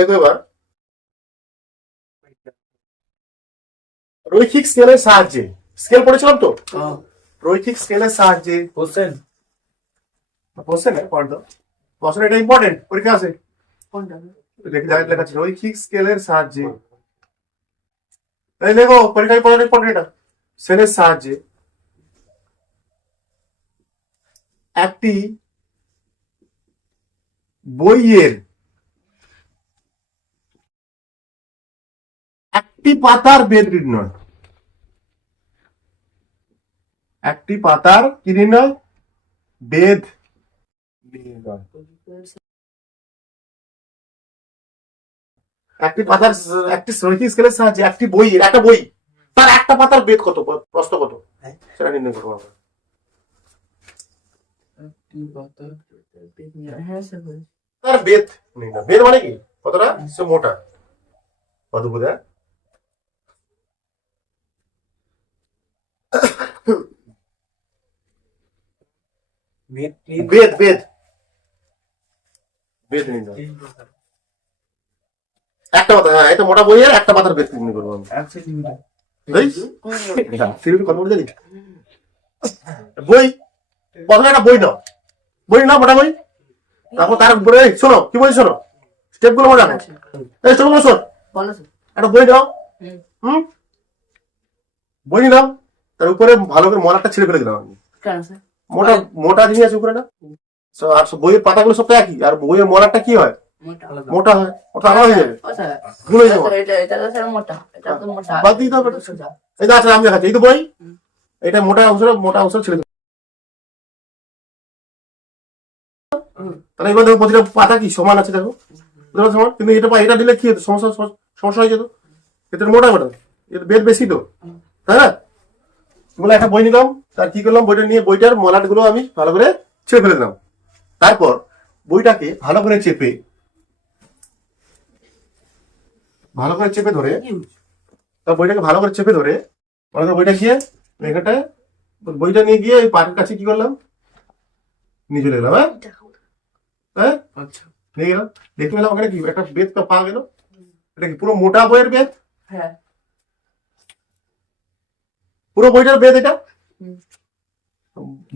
দেখো এবার রৈখিক স্কেলের সাহায্যে, স্কেল পড়েছিলাম তো, রৈখিক স্কেলের সাহায্যে কোশ্চেন কোশ্চেন পড়ো, কোশ্চেন এটা ইম্পর্টেন্ট, পরীক্ষা আছে। কোনটা? লেখা আছে রৈখিক স্কেলের সাহায্যে, এই দেখো পরীক্ষায় পড়ার ইম্পর্টেন্ট, এটা স্কেলের সাহায্যে একটি বইয়ের একটি পাতার বেদ নির্ণয়, একটি পাতার কি নির্ণয়? বেদ নির্ণয়। একটি পাতার একটি রৈখিক স্কেলের সাহায্যে একটি বইয়ের, একটা বই তার একটা পাতার বেদ কত, প্রস্থ কত, সেটা নির্ণয় করবো আমরা। হ্যাঁ স্যার। তার বেদ নির্ণয়, বেদ মানে কি, কতটা সে মোটা, কত বোঝা? বেদ বেদ বেদ নির্ণয়, একটা পাতা, হ্যাঁ এটা মোটা বইয়ের একটা পাতার বেদ নির্ণয় করবো আমি। কত বলে জানি বই, প্রথমে একটা বই নাও, বই নাও মোটা বই, তারপর তার উপরে শোনো কি বলছি, শোনো স্টেপ গুলো মনে রাখো, এই শোনো শোন, বলো স্যার। একটা বই নাও, বই নিলাম, তার উপরে ভালো করে মলাটা ছিঁড়ে ফেলে দিলাম আমি, কেন স্যার? মোটা মোটা জিনিস আছে উপরে না, আর বইয়ের পাতাগুলো সব তো একই, আর বইয়ের মলাটা কি হয়, মোটা হয়, ওটা আলাদা হয়ে যাবে, ও স্যার, ভুলে যাবো, এটা তো স্যার মোটা, এটা তো মোটা। বাদ দিতে হবে। এই যে আচ্ছা আমি দেখাচ্ছি, এই তো বই, এটা মোটা অংশ ছেড়ে দেবো, তাহলে এবার দেখো প্রতিটা পাতা কি সমান আছে, দেখো সমান, কিন্তু এটা দিলে কি হতো, সমস্যা হয়ে যেত, এটা মোটা মোটা, এটা বেদ বেশি তো, তাই না? বলে একটা বই নিলাম, তার কি করলাম, বইটা নিয়ে বইটার মলাট গুলো আমি ভালো করে ছেড়ে ফেলে দিলাম, তারপর বইটাকে ভালো করে চেপে ধরে, বইটাকে ভালো করে চেপে ধরে, বইটা গিয়ে এখানটায়, বইটা নিয়ে গিয়ে পাটের কাছে কি করলাম, নিয়ে চলে গেলাম, হ্যাঁ আচ্ছা নিয়ে গেলাম, দেখতে পেলাম ওখানে কি একটা বেদ পাওয়া গেল, এটা কি পুরো মোটা বইয়ের বেদ, হ্যাঁ পুরো বইটার বেদ এটা,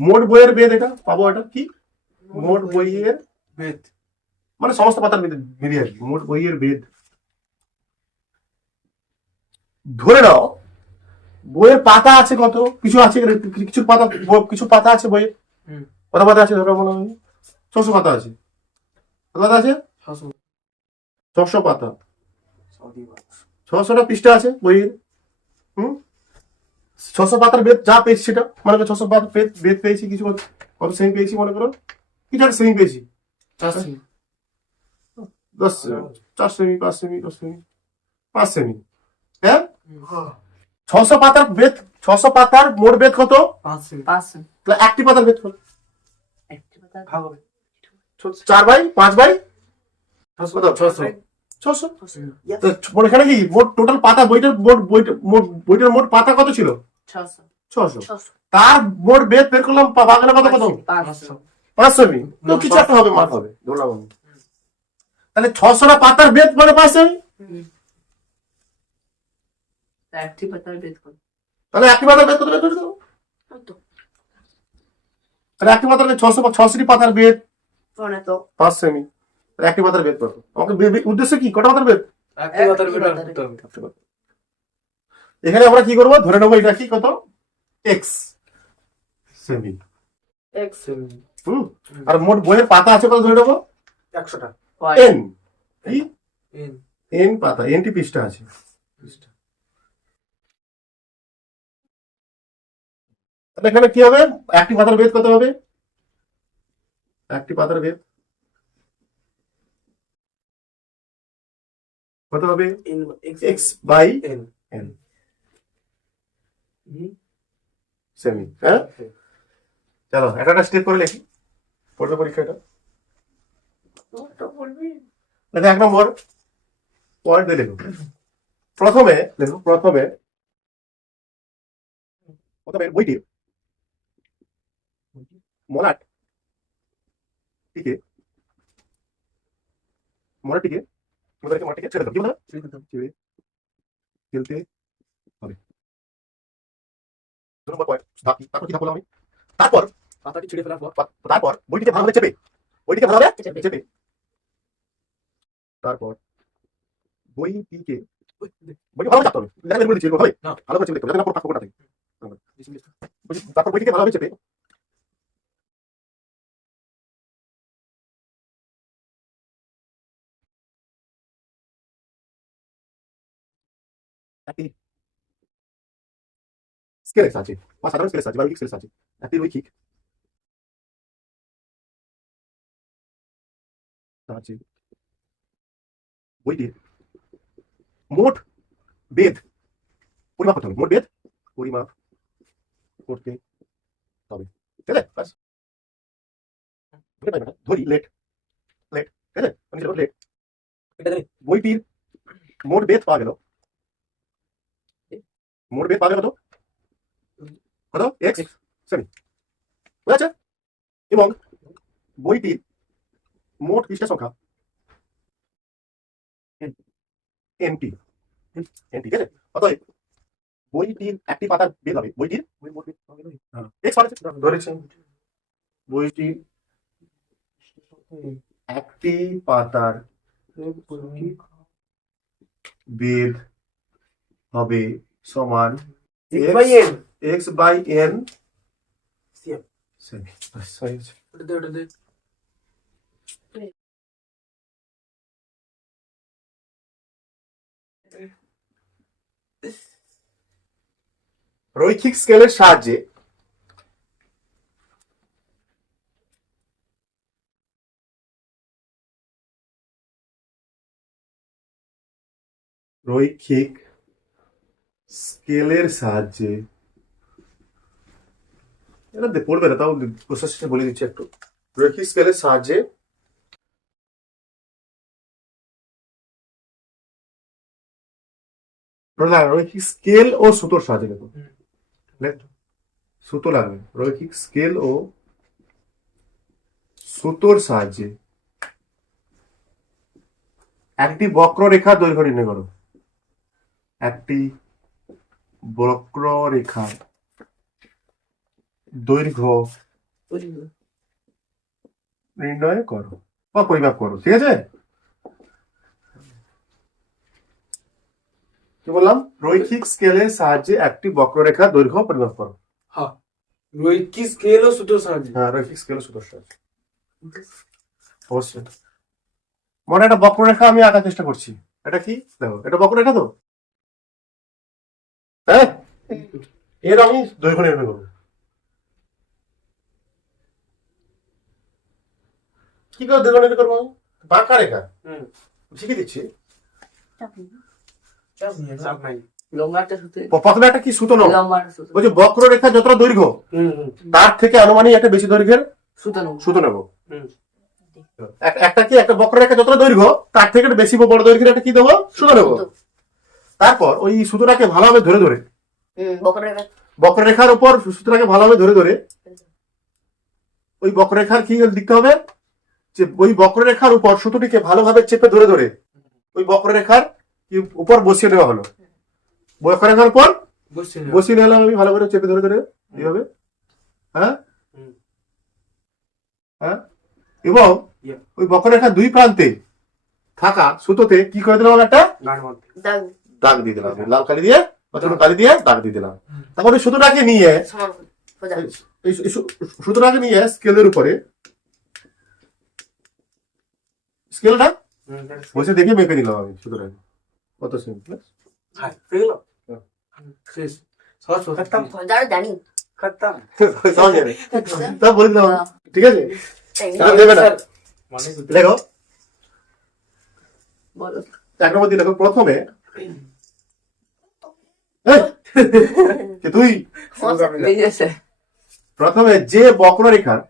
মোট বইয়ের বেদ এটা পাবো, এটা কি মোট বইয়ের বেদ, মানে সমস্ত পাতার মিলিয়ে আর কি, মোট বইয়ের বেদ। ধরে নাও বইয়ের পাতা আছে কত, কিছু আছে, কিছু পাতা আছে বইয়ের, কত পাতা আছে ধরো মনে হয় 600 পাতা আছে, কত পাতা আছে, 600 পাতা, 600টা পৃষ্ঠা আছে বইয়ের, 600 পাতার বেদ যা পেয়েছি সেটা মনে করো, 600 পাতার বেদ পেয়েছি, কিছু কত সেমি পেয়েছি মনে করো, কিছু একটা সেমি পেয়েছি, 10 4 সেমি 5 সেমি 10 সেমি 5 সেমি, হ্যাঁ 600 পাতার বেদ, 600 পাতার মোট বেদ কত, 5 তাহলে একটি পাতার বেদ কত, একটি পাতা 4 বাই 5 বাই 600, এখানে কি মোট টোটাল পাতা, বইটার মোট পাতা কত ছিল, 600, তার মোট বেদ বের করলাম, বাগানে পাতা কত, 5 সেমি, তো কিছু একটা হবে, মাপ হবে ধরলাম আমি, তাহলে 600টা পাতার বেদ মানে 5 সেমি, একটি পাতার বেদ কত? তাহলে একটি পাতার বেদ কত বের করে দেবো, তাহলে একটি পাতার বেদ 600টি পাতার বেদ মানে তো 5 সেমি, একটি পাতার বেদ কত, আমাকে উদ্দেশ্য কি, কটা পাতার বেদ, এখানে আমরা কি করবো, ধরে নেবো এটা কি কত, এক্স সেমি, আর মোট বইয়ের পাতা আছে কত ধরে নেবো, 100টা, এন, কি এন পাতা, এনটি পৃষ্ঠা আছে, তাহলে এখানে কি হবে, একটি পাতার বেদ কত হবে, একটি পাতার বেদ কত হবে, এক্স বাই এন সেমি, হ্যাঁ চলো একটা স্টেপ করে লিখি, পড়বে পরীক্ষাটা, দেখো 1 নম্বর পয়েন্ট দিয়ে লিখো, প্রথমে বইটির মলাটটিকে তোমাদেরকে মাটিকে ছেড়ে দাও, কি বলে? ছেড়ে ফেলতে হবে। 2 নম্বর পয়েন্ট। তারপর কি ধাপ বললাম আমি? তারপর পাতাটি ছিঁড়ে ফেলার পর তারপর বইটিকে ভালোভাবে চেপে, বইটিকে ভালোভাবে চেপে। চেপে, তারপর বইটিকে বইটি ভালোভাবে চাপতে হবে। দেখা যাবে দিচ্ছি এরকম ভাবে, না। ভালো করে চেপে দেখতে হবে, যাতে না কোনো ফাঁক ফোকর না থাকে। তারপর বইটিকে ভালোভাবে চেপে একটি স্কেলের সাহায্যে বা সাধারণ স্কেলের সাহায্যে বা রৈখিক স্কেলের সাহায্যে একটি রৈখিক সাহায্যে বইটির মোট বেধ পরিমাপ করতে হবে। মোট বেধ পরিমাপ করতে হবে, ঠিক আছে? ব্যাস। ধরি লেট লেট, ঠিক আছে? আমি সেটা লেট। এটা জানি বইটির মোট বেধ পাওয়া গেল, মোট বেধ পাওয়া গেল কত? এক্স সেমি, বুঝা যাচ্ছে? এবং বইটির মোট পৃষ্ঠা সংখ্যা এনটি এনটি, ঠিক আছে? অতএব বইটির একটি পাতার বেদ হবে, বইটির এক্স মানে ধরেছি, বইটির একটি পাতার বেদ হবে সমান এক্স বাই এন সেমি। ওটা দে ওটা দে রৈখিক স্কেলের সাহায্যে রৈখিক স্কেলের সাহায্যে এটা পড়বে না, তাও প্রসেসটা বলে দিচ্ছি একটু। রৈখিক স্কেলের সাহায্যে না, রৈখিক স্কেল ও সুতোর সাহায্যে দেখো, সুতো লাগবে। রৈখিক স্কেল ও সুতোর সাহায্যে একটি বক্ররেখা দৈর্ঘ্য নির্ণয় করো। একটি বক্ররেখা দৈর্ঘ্য নির্ণয় করো বা পরিমাপ করো, ঠিক আছে? কি বললাম? রৈখিক স্কেলের সাহায্যে একটি বক্ররেখা দৈর্ঘ্য পরিমাপ করো। হ্যাঁ রৈখিক স্কেল ও সুতোর সাহায্যে হ্যাঁ, রৈখিক স্কেল ও সুতোর সাহায্যে অবশ্যই। মনে একটা বক্ররেখা আমি আঁকার চেষ্টা করছি। এটা কি দেখো, এটা বক্ররেখা তো, হ্যাঁ? এর আমি দৈর্ঘ্য নির্ণয় করবো। কি করে দৈর্ঘ্য নির্ণয় করবো আমি? বাঁকা রেখা শিখিয়ে দিচ্ছি। চাপ নাই লম্বাটা সুতো প্রথমে একটা কি সুতো নাও, লম্বাটা সুতো ওই যে বক্ররেখা যতটা দৈর্ঘ্য তার থেকে আনুমানিক একটা বেশি দৈর্ঘ্যের সুতো নেবো। সুতো নেবো। একটা কি একটা বক্ররেখা যতটা দৈর্ঘ্য তার থেকে একটা বেশি বড় দৈর্ঘ্যের একটা কি দেবো? সুতো নেবো। তারপর ওই সুতোটাকে ভালোভাবে ধরে ধরে বকরের বক্ররেখার উপর সুতোটাকে ভালোভাবে ধরে ধরে ওই বক্ররেখার কি লিখতে হবে? যে ওই বক্ররেখার উপর সুতোটিকে ভালোভাবে চেপে ধরে ধরে ওই বক্ররেখার কি উপর বসিয়ে নেওয়া হলো। বক্ররেখার উপর বসিয়ে নিলাম আমি ভালো করে চেপে ধরে ধরে এইভাবে, হ্যাঁ হ্যাঁ, এবং ওই বক্ররেখার দুই প্রান্তে থাকা সুতোতে কি করে দিলাম? একটা দাগ দাগ দিয়ে দিলাম, লাল কালি দিয়ে বা কোনো কালি দিয়ে দাগ দিয়ে দিলাম। তারপর ওই সুতোটাকে নিয়ে সমান সোজা এই সুতোটাকে নিয়ে স্কেলের উপরে স্কেলটা বসে দেখে মেপে দিলাম আমি সুতোটাকে কত সিম্পল। শেষ সহজ খতম সোজা জানি খতম সহজ যাবে, তা বলে দিলাম, ঠিক আছে? তাহলে দেবে না। মানে দেখো বলো 1 নম্বর দিয়ে দেখো, প্রথমে এই, কে তুই? বুঝেছে প্রথমে যে বক্ররেখার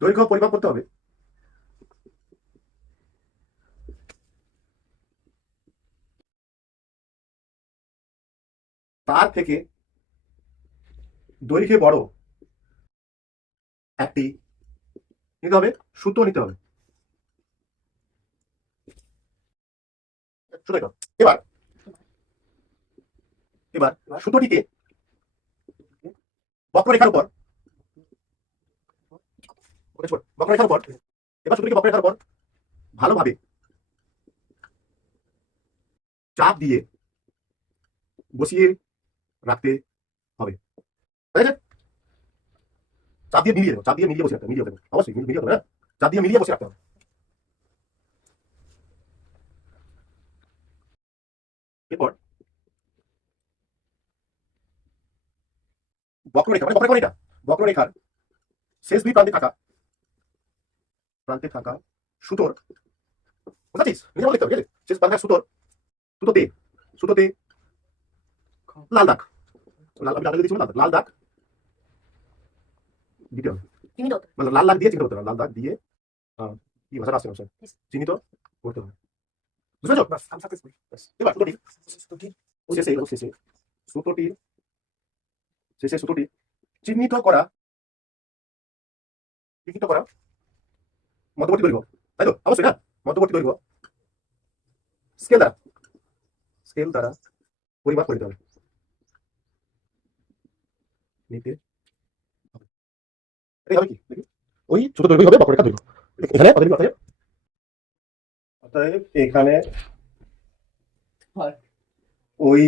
দৈর্ঘ্য পরিমাপ করতে হবে তার থেকে দৈর্ঘ্যে বড় একটি নিতে হবে, সুতো নিতে হবে। সুতো নিতে হবে। এবার এবার সুতোটিকে বক্ররেখার উপর বক্ররেখার উপর এবার সুতোটিকে বক্ররেখার উপর ভালোভাবে চাপ দিয়ে বসিয়ে রাখতে হবে। ঠিক আছে? চাপ দিয়ে মিলিয়ে দেবো, চাপ দিয়ে মিলিয়ে বসে রাখতে হবে, মিলিয়ে দেবো, অবশ্যই মিলিয়ে দেবো, হ্যাঁ, চাপ দিয়ে মিলিয়ে বসে রাখতে হবে। এরপর বক্ররেখা মানে বক্ররেখা এটা, বক্ররেখার শেষ দুই প্রান্তে থাকা সুতোর, বুঝাচ্ছিস? নিজে লিখতে হবে, ঠিক আছে? শেষ প্রান্তে সুতোর সুতোতে সুতোতে লাল দাগ, আমি আগে দিয়েছি লাল দাগ দিতে হবে। চিহ্নিত মানে লাল দাগ দিয়ে চিহ্নিত করতে হবে, লাল দাগ দিয়ে কি ভাষাটা আসছে না চিহ্নিত করতে হবে। বুঝতে পারছো? বাস আমি সাকসেসফুল এবার সুতোটি সুতোটির শেষে সুতোটি চিহ্নিত করা মধ্যবর্তী দৈর্ঘ্য, তাই তো? অবশ্যই না, মধ্যবর্তী দৈর্ঘ্য স্কেল দ্বারা পরিমাপ করে দিতে হবে, নিতে হবে। এটাই হবে কি দেখি, ওই ছোট দৈর্ঘ্য হবে বক্ররেখা দৈর্ঘ্য। এখানে কত অতএব এখানে হয়। ওই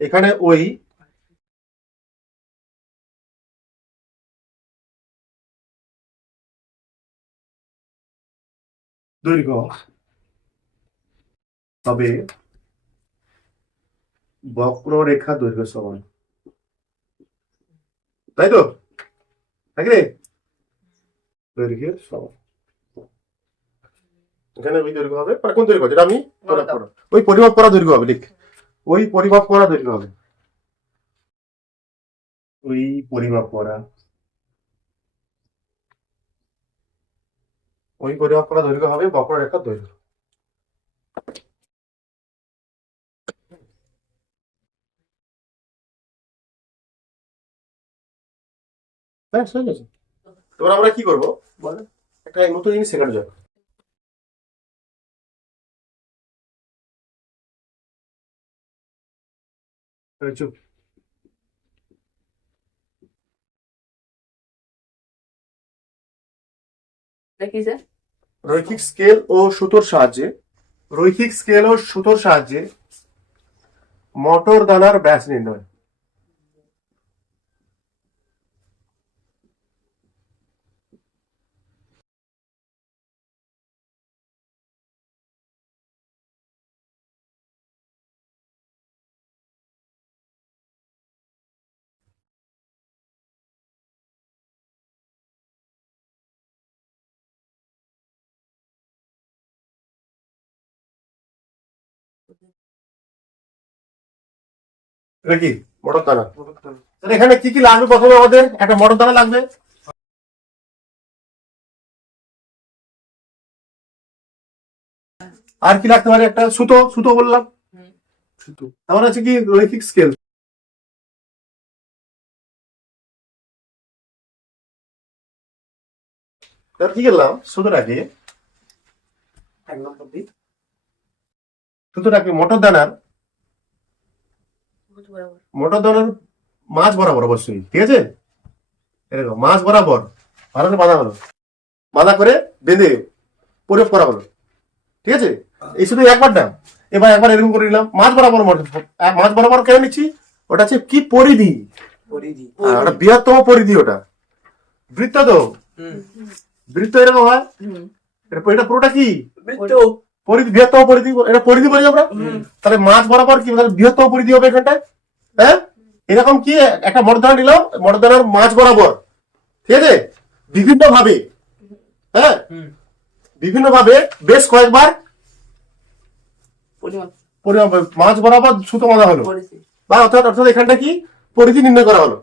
এখানে ওই দৈর্ঘ্য হবে বক্ররেখা দৈর্ঘ্য সমান, তাই তো? নাকি রে? দৈর্ঘ্যের সমান এখানে ওই দৈর্ঘ্য হবে, মানে কোন দৈর্ঘ্য যেটা আমি পরিমাপ করা, ওই পরিমাপ করা দৈর্ঘ্য হবে, লিখ, ওই পরিমাপ করা দৈর্ঘ্য হবে, ওই পরিমাপ করা দৈর্ঘ্য হবে বক্ররেখার দৈর্ঘ্য। হ্যাঁ, হয়ে গেছে। এবার আমরা কি করবো বলে একটা নতুন জিনিস শেখানো যাক। চুপ। কি স্যার? রৈখিক স্কেল ও সুতোর সাহায্যে মোটর দানার ব্যাস নির্ণয়। এটা কি মোটর দানা? তাহলে এখানে কি কি লাগবে? প্রথমে আমাদের একটা মোটর দানা লাগবে, আর কি লাগতে পারে? একটা সুতো বললাম, সুতো। তারপর আছে কি রৈখিক স্কেল, তারপর কি করলাম? এক নম্বর দিক সুতোটাকে মোটর দানার মাঝ বরাবর, অবশ্যই, ঠিক আছে? এরকম মাঝ বরাবর ভালো করে বাঁধা হলো, বাঁধা করে বেঁধে পরিমাপ করা হলো, ঠিক আছে? এই শুধু একবার না, এবার একবার এরকম করে নিলাম মাঝ বরাবর কেন নিচ্ছি? ওটা হচ্ছে কি পরিধি, পরিধি ওটা বৃহত্তম পরিধি, ওটা বৃত্ত, তো বৃত্ত এরকম হয়, এটা পুরোটা কি পরিধি, বৃহত্তম পরিধি, এটা পরিধি বলি আমরা। তাহলে মাঝ বরাবর কি বৃহত্তম পরিধি হবে এখানটায়, হ্যাঁ? এরকম কি একটা মোটর দানা নিলাম, মোটর দানার মাঝ বরাবর, ঠিক আছে? বিভিন্ন ভাবে বেশ কয়েকবার পরিমাপ মাঝ বরাবর সুতো বাঁধা হলো, বা অর্থাৎ এখানটা কি পরিধি নির্ণয় করা হলো,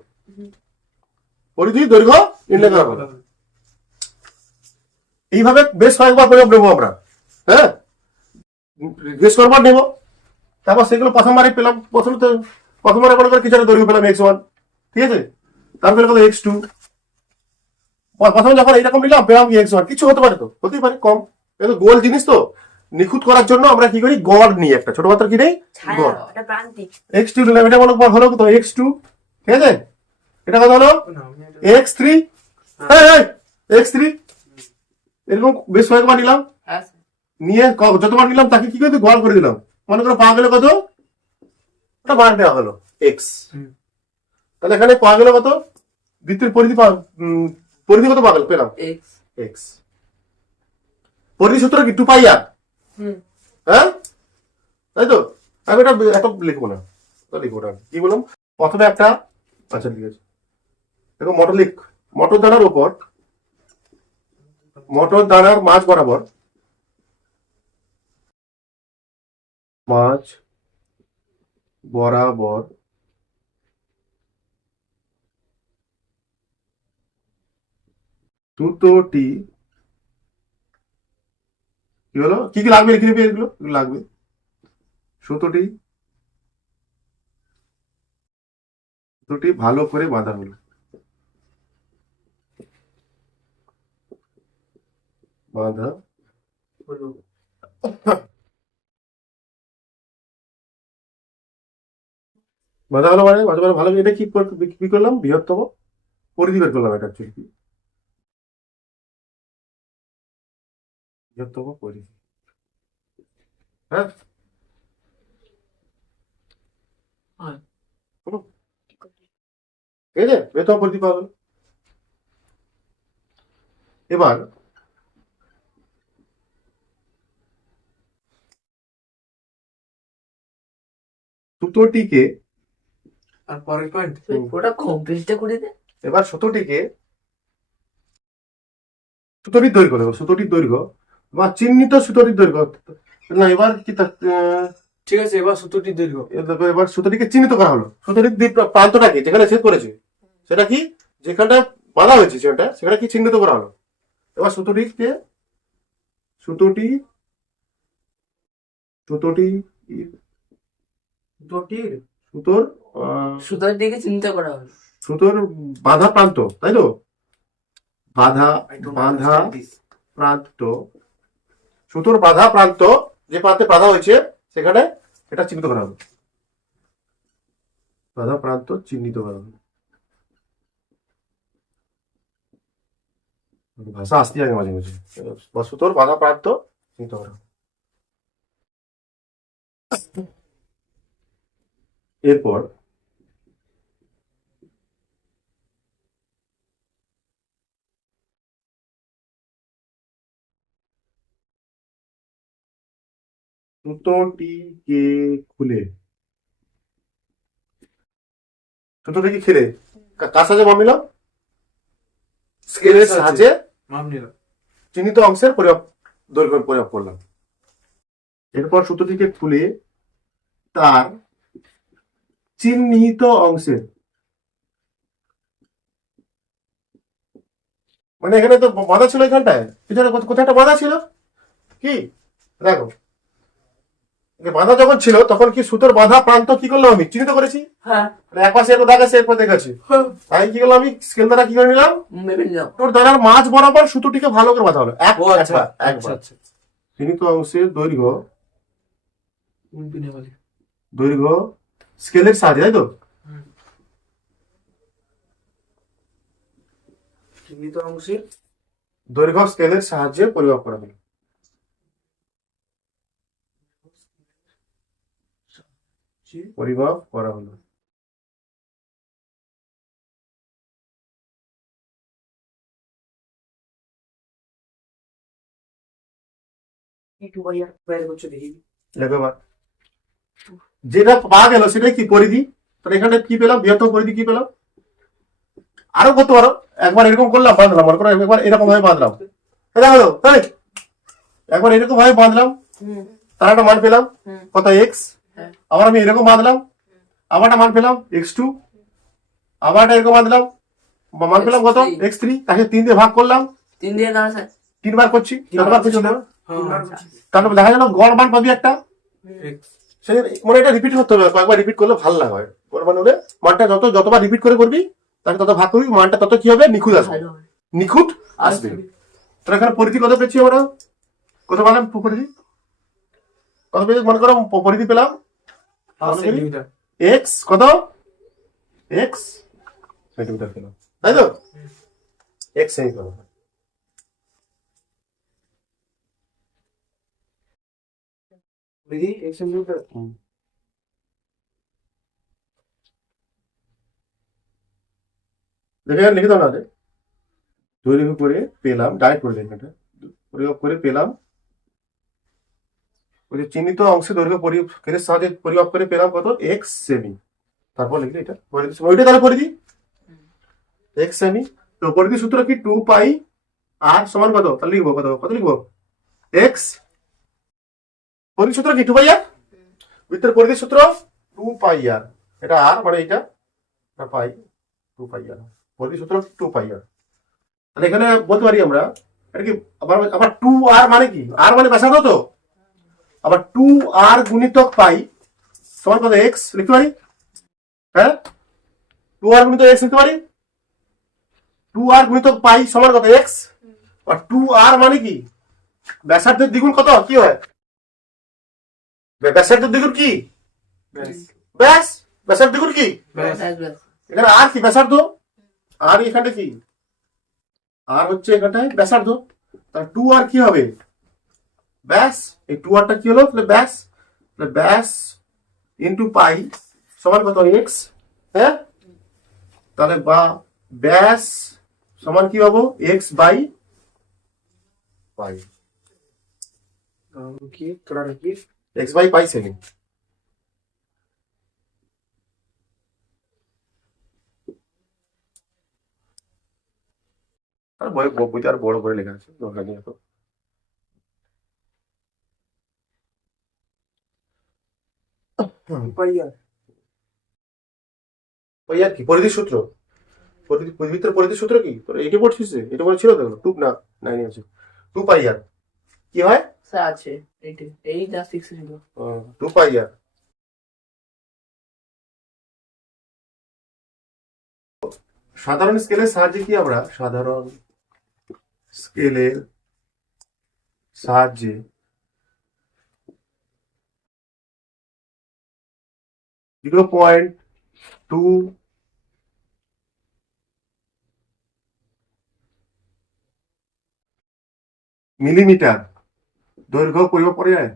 পরিধি দৈর্ঘ্য নির্ণয় করা হলো। এইভাবে বেশ কয়েকবার পরিমাপ নেবো আমরা, হ্যাঁ, বেশ কয়েকবার নেবো। তারপর সেগুলো প্রথমবারে পেলাম, প্রথমবারে মনে করে কিছু একটা দৈর্ঘ্য পেলাম x1, ঠিক আছে? তারপরে কত x2, প্রথমে যখন এইরকম নিলাম পেলাম কি এক্স ওয়ান, কিছু হতে পারে, তো হতেই পারে কম, কিন্তু গোল জিনিস তো নিখুঁত করার জন্য আমরা কি করি, গড় নিই একটা ছোট মাত্রা কি নেই, ছায়া গড়। ওটা প্রান্তিক। এক্স টু নিলাম, এটা মনে হলো তো এক্স টু, ঠিক আছে, এটা কত হলো না, আমি এটা- এক্স থ্রি, এক্স থ্রি, এরকম বেশ কয়েকবার নিলাম, হ্যাঁ স্যার। নিয়ে যতবার নিলাম তাকে কি করে গড় করে দিলাম, মনে করো পাওয়া গেল কত, ওটা বার দেওয়া হলো এক্স। হুম। তাহলে এখানে পাওয়া গেল কত, বৃত্তের পরিধি পরিধি কত পাওয়া গেল, পেলাম এক্স। এক্স। পরিধি সূত্র কি 2 পাই আর, হুম। হ্যাঁ তাই তো। আমি এটা এত লিখবো না, লিখবো না, কি বললাম প্রথমে একটা, আচ্ছা ঠিক আছে, দেখো মোটর লিখ, মোটর দানার উপর, মোটর দানার মাঝ বরাবর, মাঝ বরাবর সুতোটি, কি হলো, কি কি লাগবে লিখে নিবি, এগুলো এগুলো লাগবে, সুতোটি সুতোটি ভালো করে বাঁধা হলো, বাঁধা বলবো। বাঁধা হলো মানে বাঁধা মানে ভালো, এটা কি করলাম, বৃহত্তম পরিধি বের করলাম, এটা অ্যাকচুয়ালি বৃহত্তম পরিধি, হ্যাঁ হ্যাঁ। হুম, ঠিক আছে, বৃহত্তম পরিধি পাওয়া গেল। এবার সুতোটিকে, আর পরের পয়েন্ট ওটা কমপ্লিটটা করে দে। এবার সুতোটিকে, সুতোটির দৈর্ঘ্য দেখো, সুতোটির দৈর্ঘ্য বা চিহ্নিত সুতোটির দৈর্ঘ্য, না এবার কি ঠিক আছে, এবার সুতোটির দৈর্ঘ্য। দেখো এবার সুতোটিকে চিহ্নিত করা হলো, সুতোটির প্রান্তটা কি, যেখানে ছেদ করেছে সেটা কি, যেখানটা বাঁধা হয়েছে সেখানে কি চিহ্নিত করা হলো। এবার সুতোটিকে, সুতোটি সুতোটি সুতোটির সুতোর সুতোর দিকে চিন্তা করা হবে। সুতোর বাঁধা প্রান্ত, তাই তো, বাঁধা বাঁধা প্রান্ত, সুতোর বাঁধা প্রান্ত, যে প্রান্তে বাঁধা হয়েছে সেখানে এটা চিহ্নিত করা হবে, বাঁধা প্রান্ত চিহ্নিত করা হবে, ভাষা আসতে যায় মাঝে মাঝে, বা সুতোর বাঁধা প্রান্ত চিহ্নিত করা হবে। এরপর সুতোটিকে খুলে, সুতোটিকে খুলে কার সাহায্যে মাপ নিলাম, স্কেলের সাহায্যে মাপ নিলাম। চিহ্নিত অংশের দৈর্ঘ্য পরিমাপ করলাম। এরপর সুতোটিকে খুলে তার চিহ্নিত অংশের, মানে এখানে তো বাঁধা ছিল, এখানটায় পিছনে কোথায় একটা বাঁধা ছিল, কি দেখো, বাঁধা যখন ছিল তখন কি সুতোর বাঁধা প্রান্ত কি করলাম, আমি চিহ্নিত করেছি, হ্যাঁ। এক পাশে এরপর দেখাচ্ছে এরপর দেখাচ্ছি, তাই কি করলাম, আমি স্কেল দ্বারা কি করে নিলাম, মেপে নিলাম। তোর দানার মাঝ বরাবর সুতোটিকে ভালো করে বাঁধা হলো, ও আচ্ছা আচ্ছা একবার আচ্ছা। চিহ্নিত অংশের দৈর্ঘ্য, বিনা বলি। দৈর্ঘ্য স্কেলের সাহায্যে, তাই তো, চিহ্নিত অংশের দৈর্ঘ্য স্কেলের সাহায্যে পরিমাপ করা হলো, পরিমাপ করা হলো। একটু বাইরে করছে দেখি। দেখো এবার যেটা পাওয়া গেল সেটাই কি পরিধি, তাহলে এখানে কি পেলাম, বৃহত্তম পরিধি কি পেলাম, আরো করতে পারো, একবার এরকম করলাম বাঁধলাম, মনে করো একবার এরকম ভাবে বাঁধলাম, দেখো একবার এরকম ভাবে বাঁধলাম, হুম। তার একটা মান পেলাম হুম। কত এক্স, হ্যাঁ। আবার আমি এরকম বাঁধলাম, আবার একটা মান পেলাম এক্স টু, আবার একটা এরকম বাঁধলাম, মান পেলাম কত X3 এক্স থ্রি, তাকে 3 দিয়ে ভাগ করলাম, 3 দিয়ে দাঁড়া স্যার। 3 বার করছি, যতবার করছি না, আচ্ছা। তারপর দেখা গেল গড় মান পাবি একটা, এক্স সে মানে এটা রিপিট করতে হবে, কয়েকবার রিপিট করলে ভালো লাগে, গড় মান হলে মানটা যতবার রিপিট করে করবি তাকে তত ভাগ করবি, মানটা তত কি হবে, নিখুঁত আসবে। ভালো হবে। নিখুঁত আসবে। তাহলে এখানে পরিধি কত পেয়েছি আমরা? কত পেলাম পরিধি? কত পেয়েছি মনে করো পরিধি পেলাম হাফ সেন্টিমিটার। এক্স কত? এক্স সেন্টিমিটার পেলাম, তাই তো? X centimetre. দেখি 1 সেন্টিমিটার। দেখে লিখে দাও না রে। দৈর্ঘ্য করে পেলাম, ডাইরেক্ট করে লিখে এটা। প্রয়োগ করে পেলাম, ওই যে চিহ্নিত অংশে দৈর্ঘ্য পরিমাপের সাহায্যে পরিমাপ করে পেলাম কত? X semi. তারপর লিখলে এটা পরিধি, ওইটা তাহলে পরিধি এক্স সেমি। তো পরিধি সূত্র কি? 2 পাই আর সমান কত? তাহলে লিখবো কত? কত লিখবো? এক্স। পরিধি সূত্র কি? 2 পাই আর। বৃত্তের পরিধি সূত্র 2 পাই আর। এটা আর মানে এটা পাই, 2 পাই আর। পরিধি সূত্র 2 পাই আর। তাহলে এখানে বলতে পারি আমরা এটা কি আবার 2 আর মানে কি? আর মানে ব্যাসার্ধ তো। আবার 2 আর গুণিতক পাই সমান কত? এক্স লিখতে পারি। হ্যাঁ, 2 আর গুণিতক এক্স লিখতে পারি। 2 আর গুণিতক পাই সমান কত? এক্স। আর 2 আর মানে কি? ব্যাসার্ধের দ্বিগুণ কত? কি হয়? ব্যাসার্ধের দ্বিগুণ কি? ব্যাস। ব্যাস। ব্যাসার্ধের দ্বিগুণ কি? ব্যাস। ব্যাস। এখানে আর কি? ব্যাসার্ধ। আর এখানে কি? আর হচ্ছে এখানটায় ব্যাসার্ধ। তাহলে 2 আর কি হবে? ব্যাস। এই 2 আরটা কি হলো? তাহলে ব্যাস। তাহলে ব্যাস ইনটু পাই সমান কত? এক্স। হ্যাঁ, তাহলে বা ব্যাস সমান কি পাবো? X by pi. কি তোরা কি? এক্স বাই পাই সেমি। আর বইতে আর বড় করে লেখা আছে, দরকার নেই এত। পাই আর। ওই আর কি পরিধি সূত্র, পরিধির পরিধি সূত্র কি তোর? এইটা পড়ছিস যে? এটা মনে ছিল তো? টু না, 9 আছে। 2 পাই আর কি হয়? স্যার আছে এইটা, এই যা 6 ছিল। 2 পাই আর। সাধারণ স্কেলের সাহায্যে কি আমরা সাধারণ স্কেলের সাহায্যে জিরো পয়েন্ট টু মিলিমিটার দৈর্ঘ্য পরিমাপ করা যায়?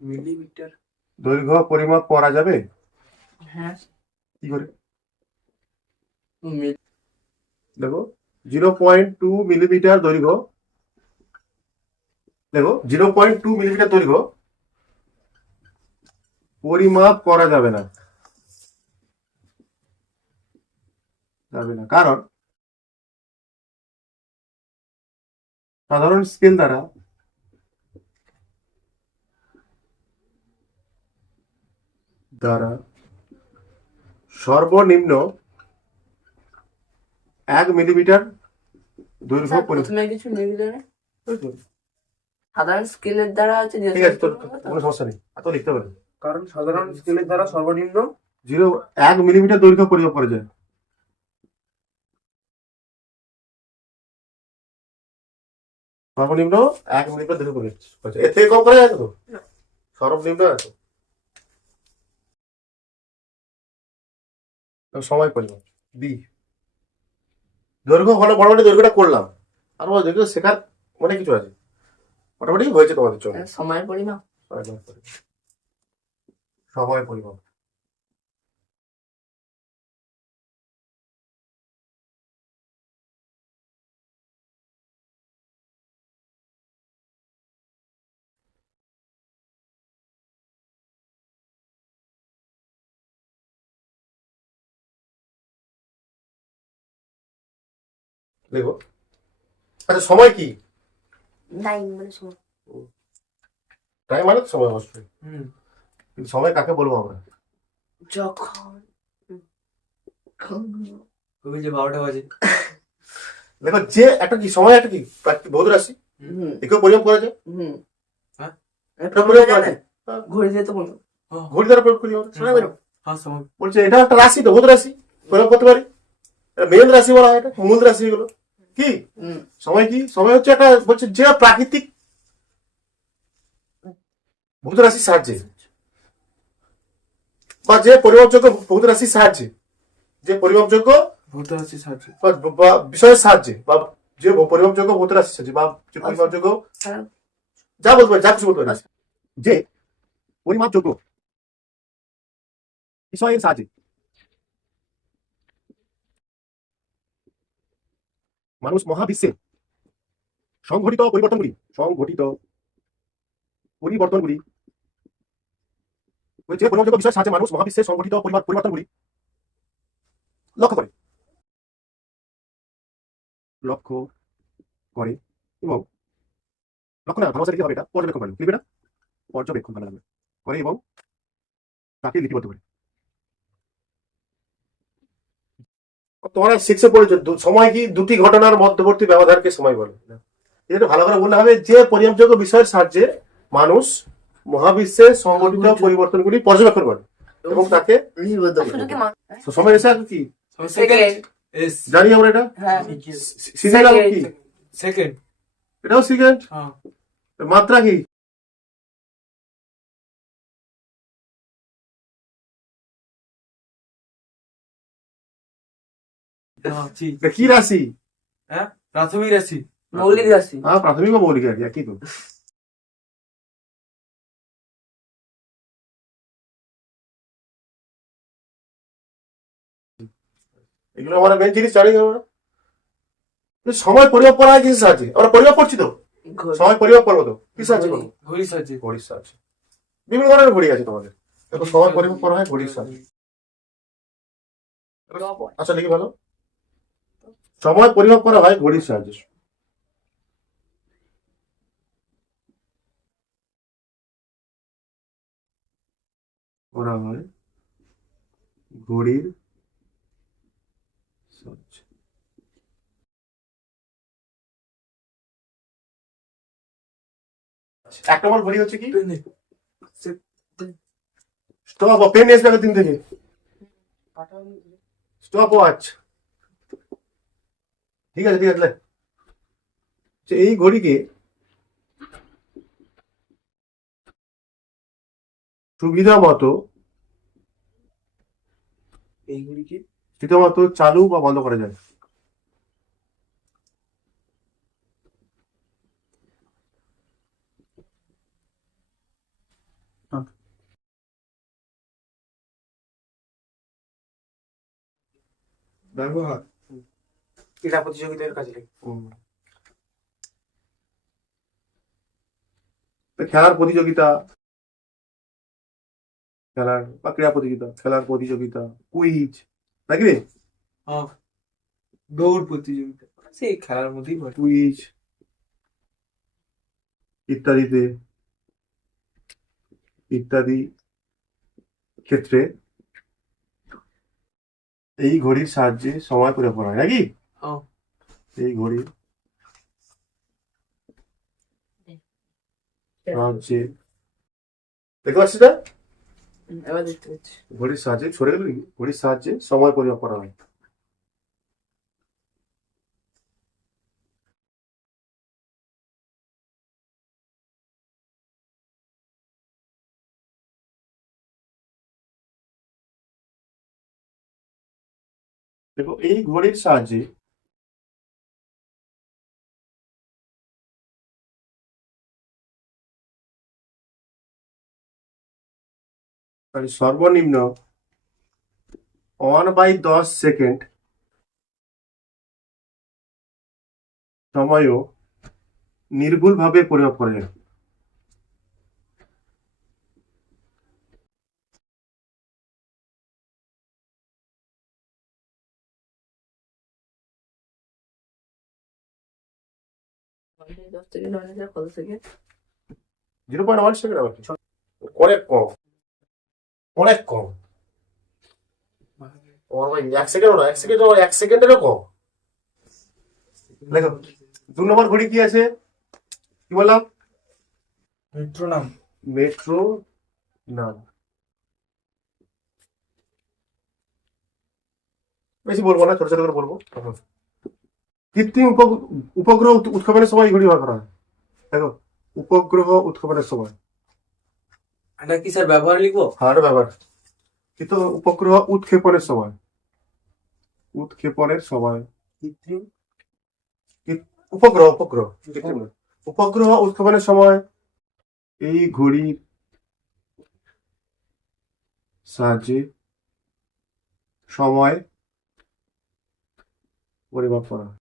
মিলিমিটার। দৈর্ঘ্য পরিমাপ করা যাবে হ্যাঁ। কি করে? মিল- দেখো 0.2 মিলিমিটার দৈর্ঘ্য, দেখো 0.2 মিলিমিটার দৈর্ঘ্য পরিমাপ করা যাবে না, যাবে না। কারণ সাধারণ স্কেল দ্বারা সর্বনিম্ন 1 মিলিমিটার দৈর্ঘ্য স্যার, পরিমাপ। প্রথমে কিছু নিবিলে না সাধারণ স্কেলের দ্বারা আছে যে ঠিক আছে, তোর কোনো সমস্যা নেই, এত লিখতে পারে। কারণ সাধারণ স্কেলের দ্বারা সর্বনিম্ন 1 মিলিমিটার দৈর্ঘ্য পরিমাপ করা যায়। সর্বনিম্ন 1 মিলিমিটার দৈর্ঘ্য পরিমাপ করা যায়। এর থেকে কম করা যায় তো? সর্বনিম্ন এত। সময় পরিমাপ বি। দৈর্ঘ্য হলো মোটামুটি দৈর্ঘ্যটা করলাম, আর দৈর্ঘ্য শেখার অনেক কিছু আছে, মোটামুটি হয়েছে তোমাদের জন্য। সময়ের পরিমাপ। সময় পরিমাপ। দেখো, আচ্ছা সময় কি? টাইম মানে সময়। টাইম মানে তো সময় অবশ্যই, হুম কিন্তু সময় কাকে বলবো আমরা? যখন ওই যে 12টা বাজে। দেখো যে একটা কি সময়, একটা কি ভৌত রাশি, হুম একেও পরিমাপ করা যায়। হুম হ্যাঁ? এটা পরিমাপ করা যায়। ঘড়ি দিয়ে তো বলবো। ঘড়ি দ্বারা প্রয়োগ করি আমরা, সময় পরিমাপ। হ্যাঁ সময়। বলছে এটা একটা রাশি তো, ভৌত রাশি, পরিমাপ করতে পারি। মেন রাশি বলা হয়, এটা মূল রাশি এগুলো। কি হুম। সময় কি? সময় হচ্ছে একটা বলছে যে প্রাকৃতিক ভূত রাশির সাহায্যে বা যে পরিমাপযোগ্য ভূত রাশির সাহায্যে, যে পরিমাপযোগ্য ভূত আছে সাহায্য। বা বিষয়ের সাহায্যে, বা যে পরিমাপযোগ্য ভূত রাশির সাহায্যে, বা যে পরিমাপযোগ্য হ্যাঁ। যা বলতে পারি, যা কিছু বলতে পারি, যে পরিমাপযোগ্য বিষয়ের সাহায্যে মানুষ মহাবিশ্বে সংঘটিত পরিবর্তনগুলি ওই যে পরিমাপযোগ্য বিষয়ের সাহায্যে মানুষ মহাবিশ্বে সংঘটিত পরিবর্তনগুলি লক্ষ্য করে লক্ষ্য করে এবং লক্ষ্য না, ভালোবাসা দিতে হবে, এটা পর্যবেক্ষণ করে, লিখবে না, পর্যবেক্ষণ ভালো লাগবে, করে এবং তাকে লিপিবদ্ধ করে। তোমরা শিখছে পড়েছো সময় কি দুটি ঘটনার মধ্যবর্তী ব্যবধানকে সময় বলে। এটা ভালো করে বললে হবে যে পরিমাপযোগ্য বিষয়ের সাহায্যে মানুষ মহাবিশ্বে সংঘটিত পরিবর্তনগুলি পর্যবেক্ষণ করে এবং তাকে লিপিবদ্ধ করে। তো সময় এসে আর কি সেকেন্ড। এস জানি আমরা এটা হ্যাঁ। সিগন্যাল কি, সেকেন্ড। এটাও সেকেন্ড। হ্যাঁ। মাত্রা কি? এটা কি রাশি? হ্যাঁ, প্রাথমিক রাশি। মৌলিক রাশি। হ্যাঁ, প্রাথমিক বা মৌলিক আর কি, একই তো। এগুলো আমরা মেন জিনিস জানি আমরা। সময় পরিমাপ করা হয় কিসের সাহায্যে? আমরা পরিমাপ করছি তো, ঘড়ি। সময় পরিমাপ করবো তো কি সাহায্যে করবো? ঘড়ি সাহায্যে। ঘড়ির সাহায্যে। বিভিন্ন ধরনের ঘড়ি আছে তোমাদের, দেখো সময় পরিমাপ করা হয় ঘড়ির সাহায্যে। আচ্ছা, লিখে ভালো, সময় পরিমাপ করা হয় ঘড়ির সাহায্যে। করা হয় ঘড়ির সাহায্যে। এক নম্বর ঘড়ি হচ্ছে কি? স্টপ পেন এসে আগের দিন থেকে স্টপ ওয়াচ। ঠিক আছে, ঠিক আছে। এই ঘড়িকে সুবিধা মতো এইগুলি কি? মতো চালু বা বন্ধ করা যায়। ব্যবহার ক্রীড়া প্রতিযোগিতার কাজে লাগে। খেলার প্রতিযোগিতা, খেলার বা ক্রীড়া প্রতিযোগিতা, খেলার প্রতিযোগিতা, কুইজ, নাকি রে? হ্যাঁ, দৌড় প্রতিযোগিতা সেই খেলার মধ্যেই পড়ে। কুইজ ইত্যাদিতে, ইত্যাদি ক্ষেত্রে এই ঘড়ির সাহায্যে সময় করে পড়া হয়, নাকি? হ্যাঁ। এই ঘড়ির সাহায্যে, দেখতে পাচ্ছিস না? এবার দেখতে পাচ্ছি। ঘড়ির সাহায্যে, সরে গেল, ঘড়ির সাহায্যে সময় পরিমাপ করা হয়। দেখো এই ঘড়ির সাহায্যে সর্বনিম্ন 1/10 সেকেন্ড সময়ও নির্ভুলভাবে পরিমাপ করা যায়। ঘন্টায় 10 সেকেন্ড মানে স্যার কত সেকেন্ড? 0.1 সেকেন্ড, আবার কি? অনেক কম, অনেক কম। এক সেকেন্ড না, 1 সেকেন্ড, 1 সেকেন্ডেরও কম। দেখো 2 নম্বর ঘড়ি কি আছে, কি বললাম? মেট্রোনম। মেট্রো নাম। বেশি বলবো না, ছোট ছোট করে বলবো। কৃত্রিম উপগ্রহ উৎক্ষেপণের সময় এই ঘড়ি ব্যবহার করা হয়। দেখো, উপগ্রহ উৎক্ষেপণের সময় এটা কি স্যার ব্যবহার লিখবো? হার ব্যবহার, কিন্তু উপগ্রহ উৎক্ষেপণের সময়, উৎক্ষেপণের সময় কৃত্রিম উপগ্রহ উপগ্রহ কৃত্রিম নয়। উপগ্রহ উৎক্ষেপণের সময় এই ঘড়ির সাহায্যে সময় পরিমাপ করা হয়।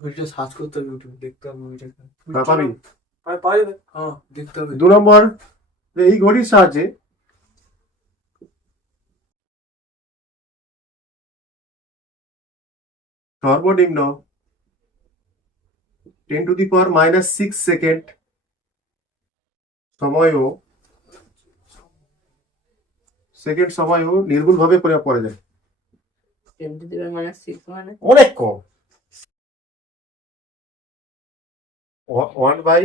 ঘড়িটা সার্চ করতে হবে ইউটিউবে, দেখতে হবে মুভিটাকে। পাবি? পাওয়া যাবে, হ্যাঁ দেখতে হবে। 2 নম্বর, যে এই ঘড়ির সাহায্যে সর্বনিম্ন 10⁻⁻6 সেকেন্ড সময়ও নির্ভুলভাবে পরিমাপ করা যায়। 10⁻6 মানে অনেক কম। 1 বাই,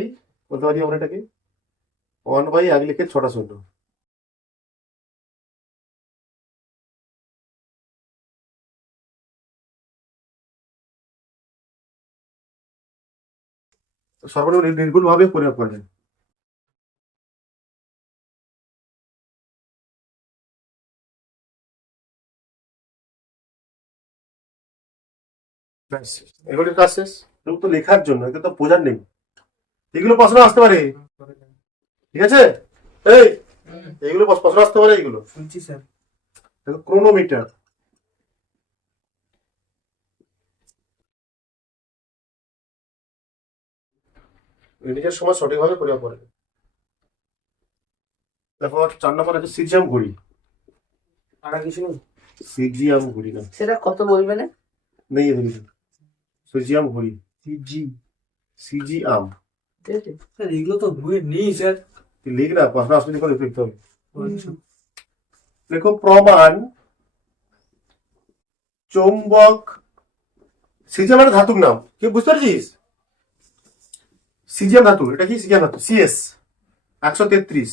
বলতে পারি আমরা এটাকে 1 বাই আগে লিখে 6টা শূন্য। সর্বনিম্ন নির্ভুলভাবে পরিমাপ করা যায়। ব্যাস, এগুলোর কাজ শেষ। এগুলো তো লেখার জন্য, এগুলো তো বোঝার নেই। এগুলো প্রশ্ন আসতে পারে, ঠিক আছে? এই এগুলো প্রশ্ন আসতে পারে, এগুলো শুনছি স্যার। দেখো, ক্রোনোমিটার, নিজের সময় সঠিকভাবে পরিমাপ করে। তারপর 4 নম্বর আছে সিজিয়াম ঘড়ি। আর কিছু নেই? সিজিয়াম ঘড়ি না, সেটা কত বলবে না? নেই এদিকে। সিজিয়াম ঘড়ি, সিজি। সিজিয়াম। ঠিক আছে। স্যার এগুলো তো বইয়ে নেই স্যার। তুই লিখ না, প্রশ্ন আসলে করে লিখতে হবে। দেখো, প্রমাণ চৌম্বক, সিজিয়াম একটা ধাতুর নাম, কি বুঝতে পারছিস? সিজিয়াম ধাতু, এটা কি সিজিয়াম ধাতু? সিএস 133।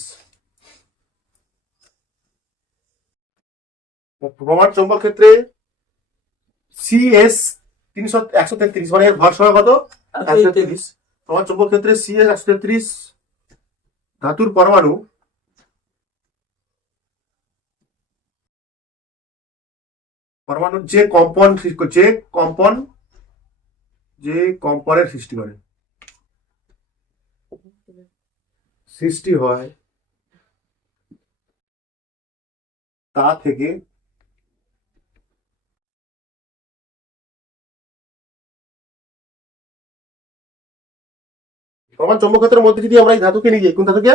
প্রমাণ চৌম্বক ক্ষেত্রে সিএস 133, মানে এর ভর সংখ্যা কত? 133। প্রমাণ চৌম্বক ক্ষেত্রে সিএস 133 ধাতুর পরমাণু পরমাণুর যে কম্পনের সৃষ্টি হয় তা থেকে প্রমাণ চৌম্বক ক্ষেত্রের মধ্যে যদি আমরা এই ধাতুকে নিয়ে যাই, কোন ধাতুকে?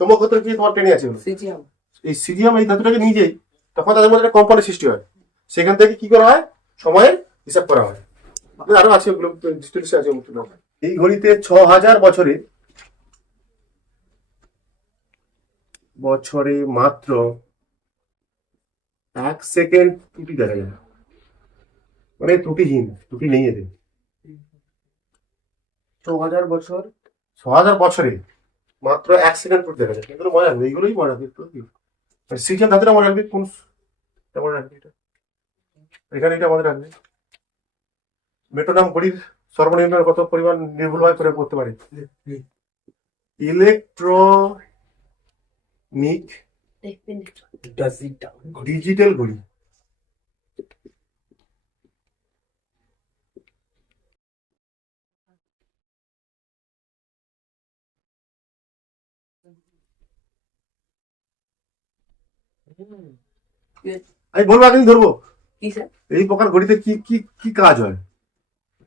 চৌম্বক ক্ষেত্রে কি তোমার টেনে আছে সিজিএম। এই সিজিয়াম, এই ধাতুটাকে নিয়ে যাই, তখন তাদের মধ্যে একটা কম্পনের সৃষ্টি হয়। সেখান থেকে কি করা হয়? সময়ের হিসাব করা হয়। আরো আছে, ওগুলো ডিটেলসে আছে। এই ঘড়িতে 6000 বছরে মাত্র 1 সেকেন্ড ত্রুটি দেখা যায়, মানে ত্রুটিহীন, ত্রুটি নেই এতে। 6000 বছর 6000 বছরে মাত্র 1 সেকেন্ড ত্রুটি দেখা যায়। কিন্তু মনে রাখবে, এইগুলোই মনে রাখবে। সিজিয়াম ধাতুটা মনে রাখবে, কোন মনে রাখবে এটা, এখানে এটা মনে রাখবে। মেট্রোনম ঘড়ির সর্বনিম্ন কত পরিমাণ নির্ভুলভাবে করে করতে পারে? ইলেকট্রনিক ডিজিটাল ঘড়ি, আমি বলবো আগে ধরবো। কি স্যার? এই প্রকার ঘড়িতে কি কি কি কাজ হয়,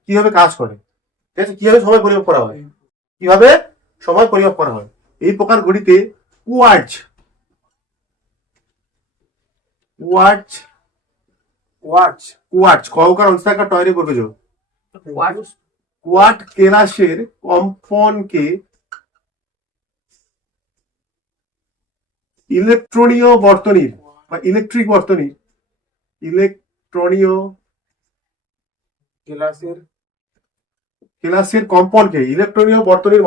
কিভাবে কাজ করে, ঠিক আছে? কিভাবে সময় পরিমাপ করা হয়, কিভাবে সময় পরিমাপ করা হয়? এই প্রকার ঘড়িতে কোয়ার্টজ কোয়ার্টজ ওয়াটস কোয়ার্টজ কউকার অংশটা টয়রে করবে যে ওয়াট? কোয়ার্ট কেলাসের কম্পনকে ইলেকট্রনীয় বর্তনীর বা ইলেকট্রিক বর্তনীর ইলেকট্রনীয় কেলাসের কম্পনকে ইলেকট্রনীয় বর্তনীর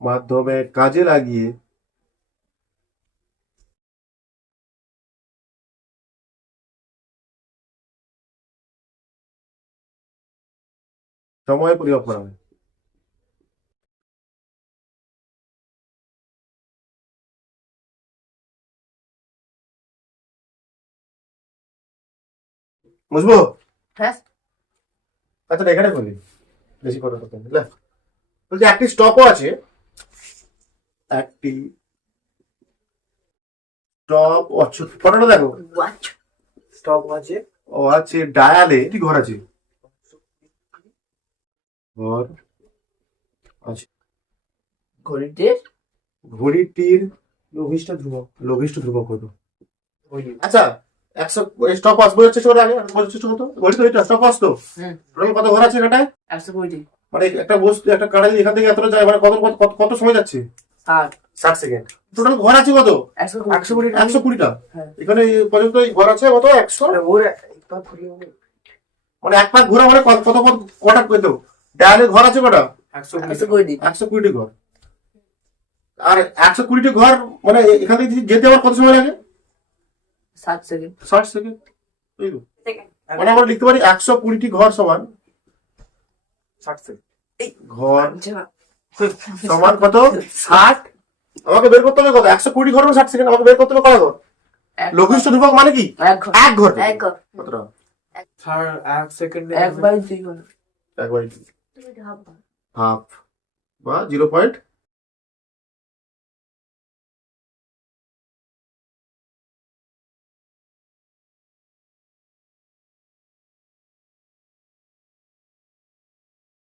মাধ্যমে কাজে লাগিয়ে সময় পরিমাপ করা হয়। বুঝবো? হ্যাঁ আচ্ছা এখানে বলি, বেশি কথা করতে হবে, বলছি একটি স্টপও আছে, একটি স্টপ ওয়াচ, ফটোটা দেখো। ওয়াচ স্টপ আছে ও আছে ডায়ালে, কি ঘর আছে, ঘর আছে। ঘড়িতে ঘড়িটির লঘিষ্ঠ ধ্রুবক। লঘিষ্ঠ ধ্রুবক কত? ওই আচ্ছা 100 স্টপ ওয়াচ বোঝার চেষ্টা করে, আগে বোঝার চেষ্টা করতো, ঘড়ি তো এটা স্টপ ওয়াচ তো। হুম টোটাল কত ঘর আছে এটায়? 120 মানে একটা বস্তু, একটা কাড়াই এখান থেকে এতটা যায়, মানে কত কত কত কত সময় যাচ্ছে? 60 60 সেকেন্ড। টোটাল ঘর আছে কত? 120 120টা। হ্যাঁ। এখানে এই পর্যন্ত এই ঘর আছে কত? 100। ওর একবার ঘুরিয়ে মানে এক পাক ঘোরা মানে কত কত কটা পেতো? ডায়ালে ঘর আছে কটা? 120 120টি ঘর। আর 120টি ঘর মানে এখান থেকে যেতে আমার কত সময় লাগে? 60 সেকেন্ড 60 সেকেন্ড। এই তো। মানে আমরা লিখতে পারি 120টি ঘর সমান 60 সেকেন্ড। ঘর সমান কত? 60। আমাকে বের করতে হবে কত? 120 ঘর 60 সেকেন্ড, আমাকে বের করতে হবে কত ঘর? লঘিষ্ঠ ধ্রুবক মানে কি? এক ঘর এক ঘর। এক ঘর কতটা? 1 সেকেন্ডে 1/2 ঘর এক বাই হাফ বা 0.5